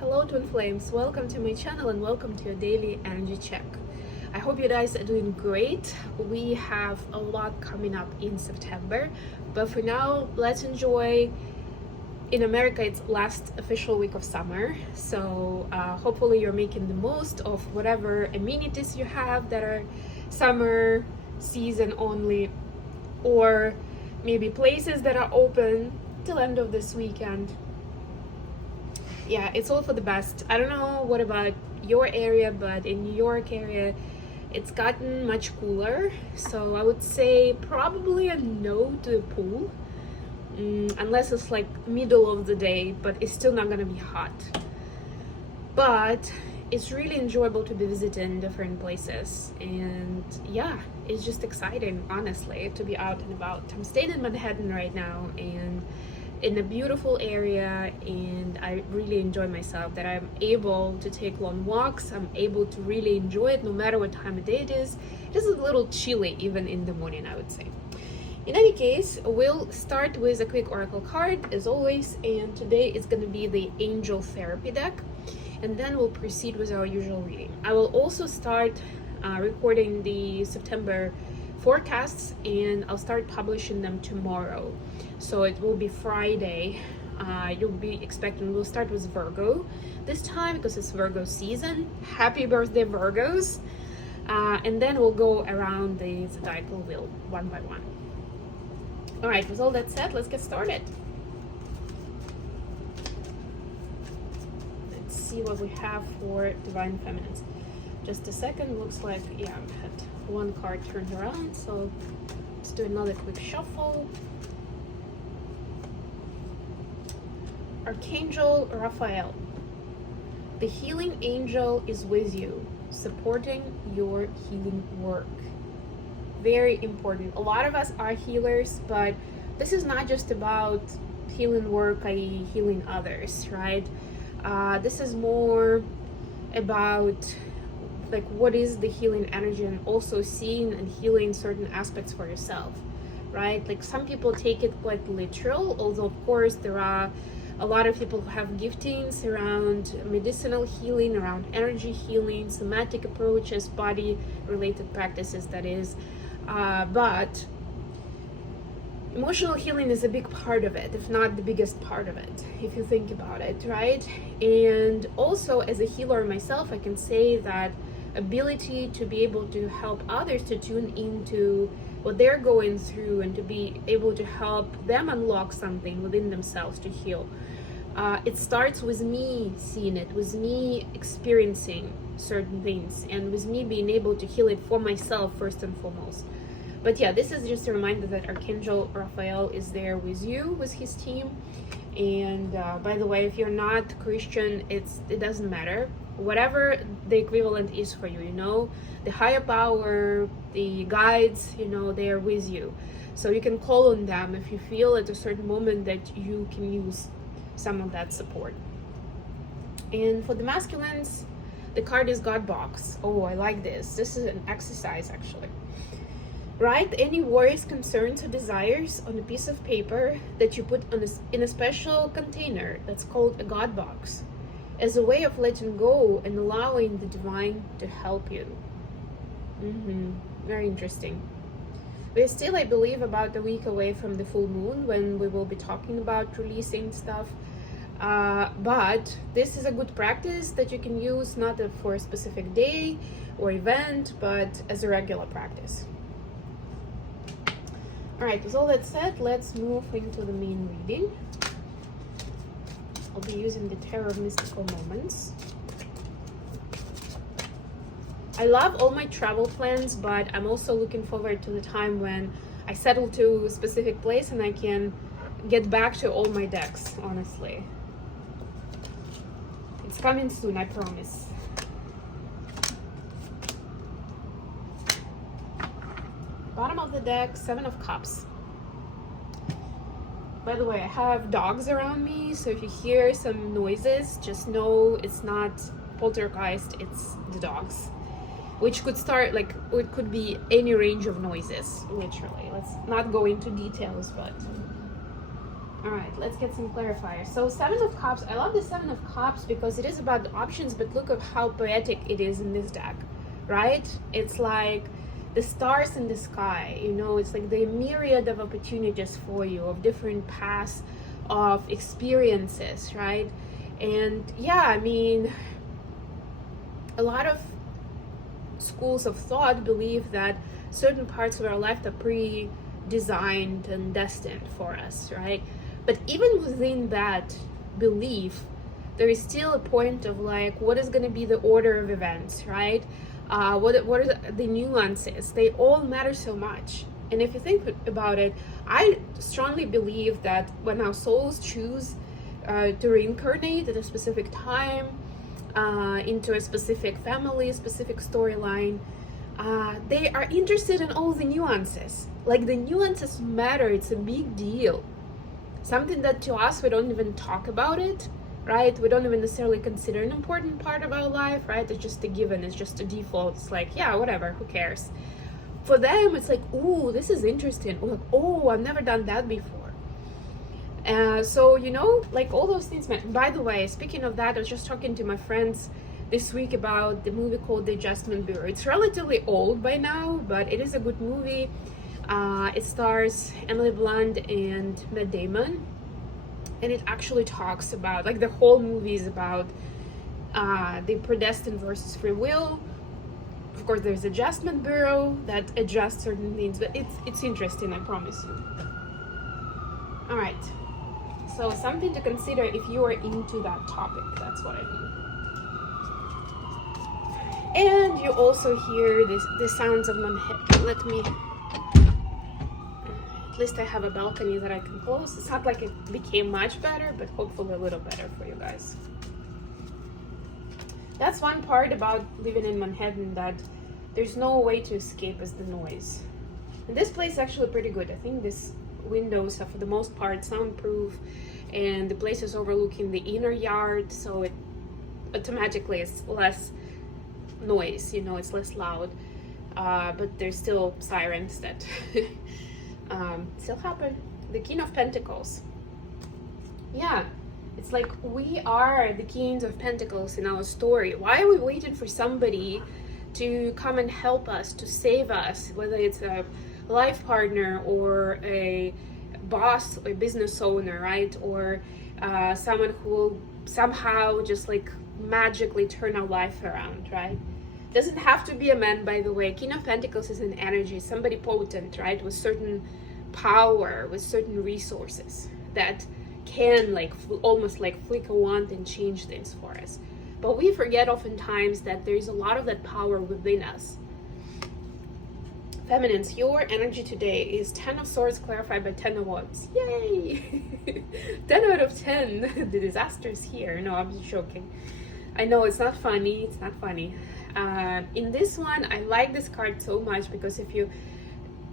Hello Twin Flames, welcome to my channel and welcome to your daily energy check. I hope you guys are doing great. We have a lot coming up in September, but for now let's enjoy. In America it's last official week of summer, so hopefully you're making the most of whatever amenities you have that are summer season only, or maybe places that are open till end of this weekend. Yeah, it's all for the best. I don't know what about your area, but in New York area it's gotten much cooler, so I would say probably a no to the pool, unless it's like middle of the day, but it's still not gonna be hot. But it's really enjoyable to be visiting different places, and yeah, it's just exciting, honestly, to be out and about. I'm staying in Manhattan right now and in a beautiful area, and I really enjoy myself, that I'm able to take long walks. I'm able to really enjoy it no matter what time of day it is. This is a little chilly even in the morning, I would say. In any case, we'll start with a quick oracle card as always, and today is going to be the Angel Therapy deck, and then we'll proceed with our usual reading. I will also start recording the September forecasts, and I'll start publishing them tomorrow. So it will be Friday. You'll be expecting, we'll start with Virgo this time because it's Virgo season. Happy birthday, Virgos. And then we'll go around the zodiacal wheel one by one. All right, with all that said, let's get started. Let's see what we have for Divine Feminines. Just a second, looks like, yeah, I had one card turned around, so let's do another quick shuffle. Archangel Raphael. The healing angel is with you, supporting your healing work. Very important. A lot of us are healers, but this is not just about healing work, i.e. healing others, right? This is more about like what is the healing energy, and also seeing and healing certain aspects for yourself, right? Like some people take it quite literal, although of course there are a lot of people who have giftings around medicinal healing, around energy healing, somatic approaches, body related practices, that is. But emotional healing is a big part of it, if not the biggest part of it, if you think about it, right? And also as a healer myself, I can say that ability to be able to help others to tune into what they're going through and to be able to help them unlock something within themselves to heal. It starts with me seeing it, with me experiencing certain things, and with me being able to heal it for myself first and foremost. But yeah, this is just a reminder that Archangel Raphael is there with you, with his team. And by the way, if you're not Christian, it doesn't matter. Whatever the equivalent is for you, you know, the higher power, the guides, you know, they are with you. So you can call on them if you feel at a certain moment that you can use some of that support. And for the masculines, the card is God Box. Oh, I like this. This is an exercise actually. Write any worries, concerns, or desires on a piece of paper that you put on in a special container that's called a God Box, as a way of letting go and allowing the divine to help you. Very interesting. We're still, I believe, about a week away from the full moon when we will be talking about releasing stuff. But this is a good practice that you can use not for a specific day or event, but as a regular practice. All right, with all that said, let's move into the main reading. I'll be using the Tarot of Mystical Moments. I love all my travel plans, but I'm also looking forward to the time when I settle to a specific place and I can get back to all my decks, honestly. It's coming soon, I promise. Bottom of the deck, Seven of Cups. By the way, I have dogs around me, so if you hear some noises, just know it's not poltergeist, it's the dogs. Which could start, like, it could be any range of noises, literally. Let's not go into details, but All right, let's get some clarifiers. So Seven of Cups, I love the Seven of Cups because it is about the options, but look at how poetic it is in this deck, right? It's like the stars in the sky, you know, it's like the myriad of opportunities for you, of different paths, of experiences, right? And yeah, I mean, a lot of schools of thought believe that certain parts of our life are pre-designed and destined for us, right? But even within that belief, there is still a point of like, what is going to be the order of events, right? What are the nuances? They all matter so much. And if you think about it, I strongly believe that when our souls choose to reincarnate at a specific time, into a specific family, specific storyline, they are interested in all the nuances. Like the nuances matter, it's a big deal. Something that to us, we don't even talk about it, right? We don't even necessarily consider an important part of our life, right? It's just a given, it's just a default. It's like, yeah, whatever, who cares? For them, it's like, ooh, this is interesting. Or like, oh, I've never done that before. So, you know, like all those things. By the way, speaking of that, I was just talking to my friends this week about the movie called The Adjustment Bureau. It's relatively old by now, but it is a good movie. It stars Emily Blunt and Matt Damon, and it actually talks about, like, the whole movie is about the predestined versus free will. Of course, there's Adjustment Bureau that adjusts certain things, but it's interesting, I promise you. All right, so something to consider if you are into that topic. That's what I mean. And you also hear the sounds of Manhattan. Let me. At least I have a balcony that I can close. It's not like it became much better, but hopefully a little better for you guys. That's one part about living in Manhattan, that there's no way to escape is the noise. And this place is actually pretty good. I think these windows are for the most part soundproof, and the place is overlooking the inner yard, so it automatically is less noise, you know, it's less loud. But there's still sirens that still happen. The King of Pentacles. Yeah, it's like we are the Kings of Pentacles in our story. Why are we waiting for somebody to come and help us, to save us, whether it's a life partner or a boss or business owner, right? Or someone who will somehow just like magically turn our life around, right? Doesn't have to be a man, by the way. King of Pentacles is an energy, somebody potent, right? With certain power, with certain resources that can like almost like flick a wand and change things for us. But we forget oftentimes that there's a lot of that power within us. Feminines, your energy today is 10 of Swords clarified by 10 of Wands. Yay! 10 out of 10. The disaster is here. No, I'm just joking. I know it's not funny. It's not funny. In this one, I like this card so much because if you,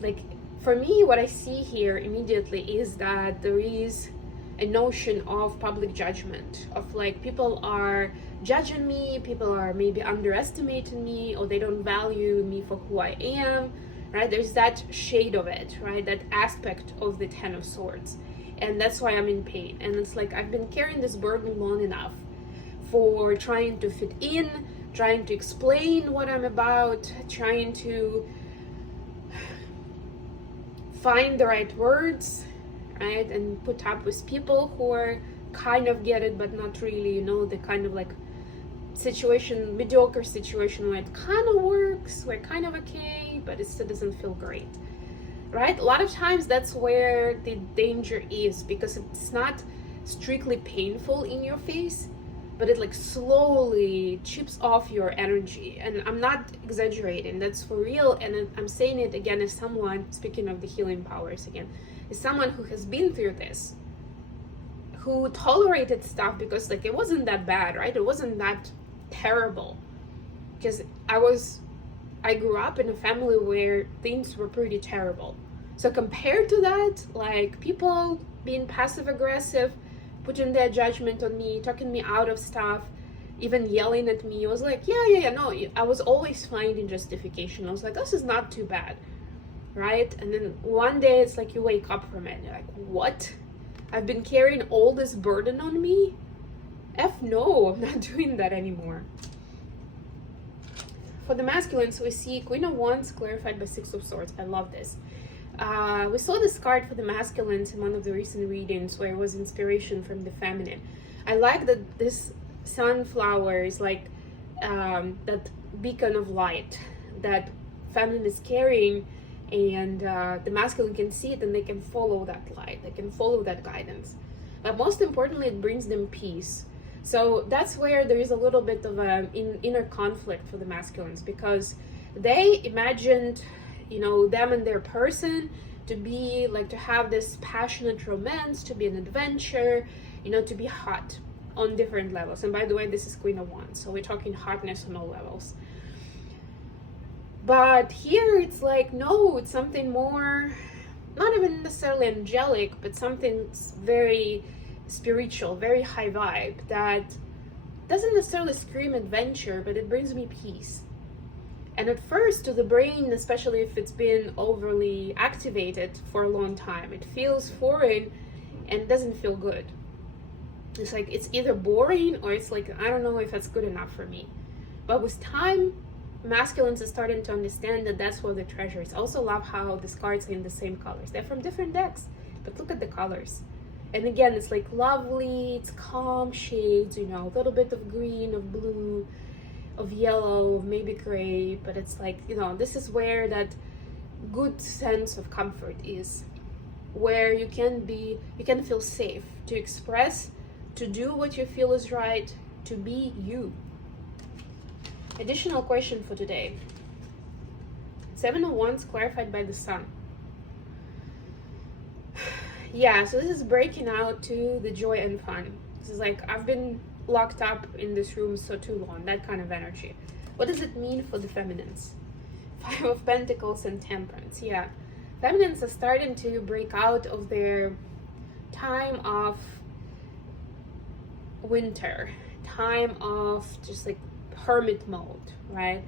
like, for me, what I see here immediately is that there is a notion of public judgment, of like people are judging me, people are maybe underestimating me, or they don't value me for who I am, right? There's that shade of it, right? That aspect of the 10 of Swords. And that's why I'm in pain. And it's like I've been carrying this burden long enough for trying to fit in, trying to explain what I'm about, trying to find the right words, right? And put up with people who are kind of get it, but not really, you know, the kind of like situation, mediocre situation where it kind of works, we're kind of okay, but it still doesn't feel great, right? A lot of times that's where the danger is, because it's not strictly painful in your face, but it like slowly chips off your energy. And I'm not exaggerating, that's for real. And I'm saying it again as someone, speaking of the healing powers again, as someone who has been through this, who tolerated stuff because like it wasn't that bad, right? It wasn't that terrible, because I grew up in a family where things were pretty terrible. So compared to that, like people being passive aggressive, putting their judgment on me, talking me out of stuff, even yelling at me, it was like, yeah, no, I was always finding justification. I was like, this is not too bad, right? And then one day it's like you wake up from it and you're like, what? I've been carrying all this burden on me. No, I'm not doing that anymore. For the masculines, we see Queen of Wands clarified by Six of Swords. I love this. We saw this card for the masculines in one of the recent readings where it was inspiration from the feminine. I like that this sunflower is like that beacon of light that feminine is carrying, and the masculine can see it and they can follow that light, they can follow that guidance. But most importantly, it brings them peace. So that's where there is a little bit of an inner conflict for the masculines, because they imagined, them and their person to be like, to have this passionate romance, to be an adventure, to be hot on different levels. And by the way, this is Queen of Wands, so we're talking hotness on all levels. But here it's like, no, it's something more, not even necessarily angelic, but something very spiritual, very high vibe, that doesn't necessarily scream adventure, but it brings me peace. And at first, to the brain, especially if it's been overly activated for a long time, it feels foreign and doesn't feel good. It's like, it's either boring or it's like, I don't know if that's good enough for me. But with time, masculines are starting to understand that that's what the treasure is. I also love how the cards are in the same colors. They're from different decks, but look at the colors. And again, it's like lovely, it's calm shades, a little bit of green, of blue, of yellow, of maybe gray, but it's like, this is where that good sense of comfort is, where you can feel safe to express, to do what you feel is right, to be you. Additional question for today. Seven of Wands clarified by the Sun. Yeah, so this is breaking out to the joy and fun. This is like, I've been locked up in this room so too long, that kind of energy. What does it mean for the feminines? Five of Pentacles and Temperance. Yeah, feminines are starting to break out of their time of winter, time of just like hermit mode, right?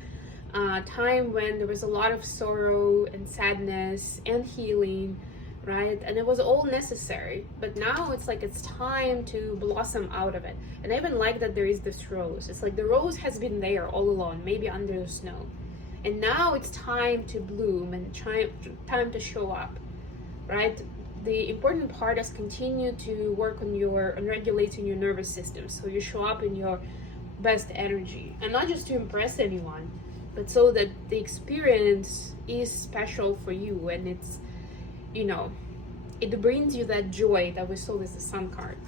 Time when there was a lot of sorrow and sadness and healing, right? And it was all necessary, but now it's like it's time to blossom out of it. And I even like that there is this rose. It's like the rose has been there all along, maybe under the snow, and now it's time to bloom and time to show up, right? The important part is continue to work on regulating your nervous system, so you show up in your best energy, and not just to impress anyone, but so that the experience is special for you, and it's, it brings you that joy that we saw with the Sun card.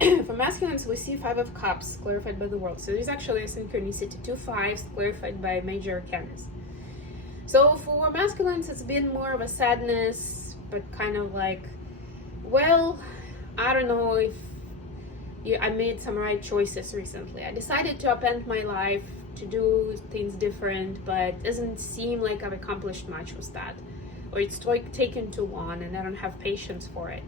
For masculines, we see Five of Cups clarified by the World. So there's actually a synchronicity, 2 5s clarified by major arcanas. So for masculines, it's been more of a sadness, but kind of like, well, I don't know if I made some right choices recently. I decided to upend my life, to do things different, but it doesn't seem like I've accomplished much with that. Or it's taken too long and I don't have patience for it,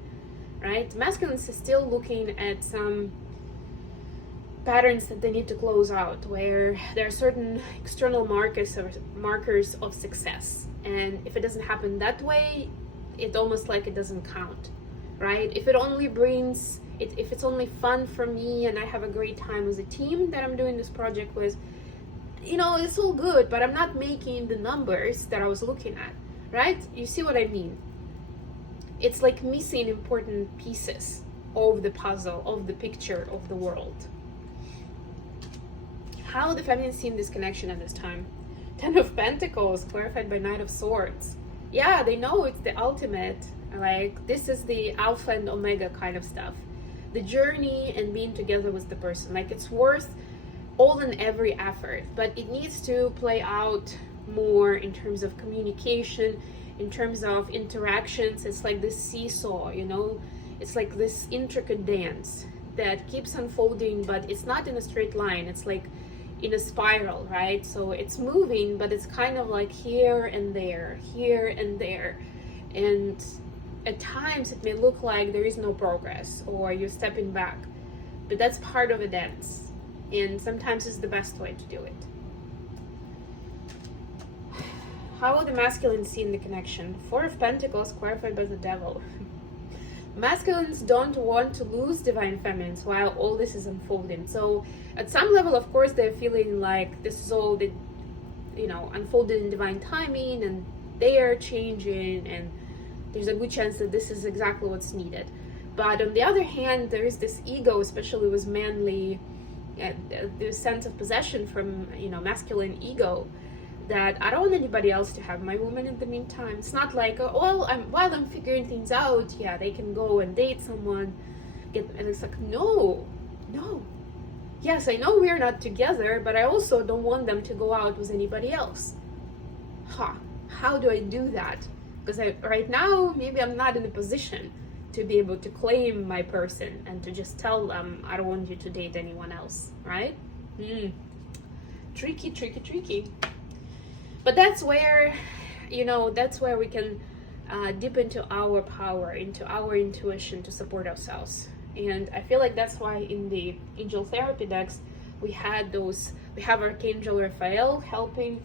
right? Masculines are still looking at some patterns that they need to close out, where there are certain external markers of success. And if it doesn't happen that way, it's almost like it doesn't count, right? If it only brings, if it's only fun for me and I have a great time with a team that I'm doing this project with, it's all good, but I'm not making the numbers that I was looking at. Right? You see what I mean? It's like missing important pieces of the puzzle, of the picture of the world. How the feminine seen this connection at this time? 10 of Pentacles clarified by Knight of Swords. Yeah, they know it's the ultimate. Like, this is the alpha and omega kind of stuff. The journey and being together with the person. Like, it's worth all and every effort, but it needs to play out more in terms of communication, in terms of interactions. It's like this seesaw, it's like this intricate dance that keeps unfolding, but it's not in a straight line. It's like in a spiral, right? So it's moving, but it's kind of like here and there, and at times it may look like there is no progress or you're stepping back, but that's part of a dance, and sometimes it's the best way to do it. How will the masculine see in the connection? 4 of Pentacles clarified by the Devil. masculines don't want to lose divine feminines while all this is unfolding. So at some level, of course, they're feeling like this is all the, unfolded in divine timing, and they are changing, and there's a good chance that this is exactly what's needed. But on the other hand, there is this ego, especially with manly, this sense of possession from, masculine ego, that I don't want anybody else to have my woman in the meantime. It's not like, while I'm figuring things out, yeah, they can go and date someone. And it's like, no. Yes, I know we're not together, but I also don't want them to go out with anybody else. How do I do that? Because right now, maybe I'm not in a position to be able to claim my person and to just tell them, I don't want you to date anyone else, right? Tricky. But that's where, we can dip into our power, into our intuition to support ourselves. And I feel like that's why in the angel therapy decks, we have Archangel Raphael helping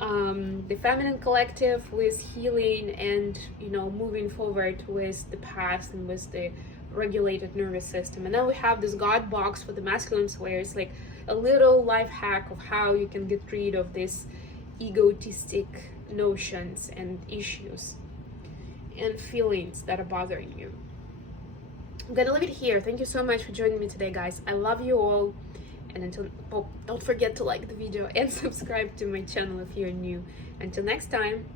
the feminine collective with healing and, moving forward with the past and with the regulated nervous system. And then we have this God box for the masculines, where it's like a little life hack of how you can get rid of this egotistic notions and issues and feelings that are bothering you. I'm gonna leave it here. Thank you so much for joining me today, guys. I love you all, and don't forget to like the video and subscribe to my channel if you're new. Until next time.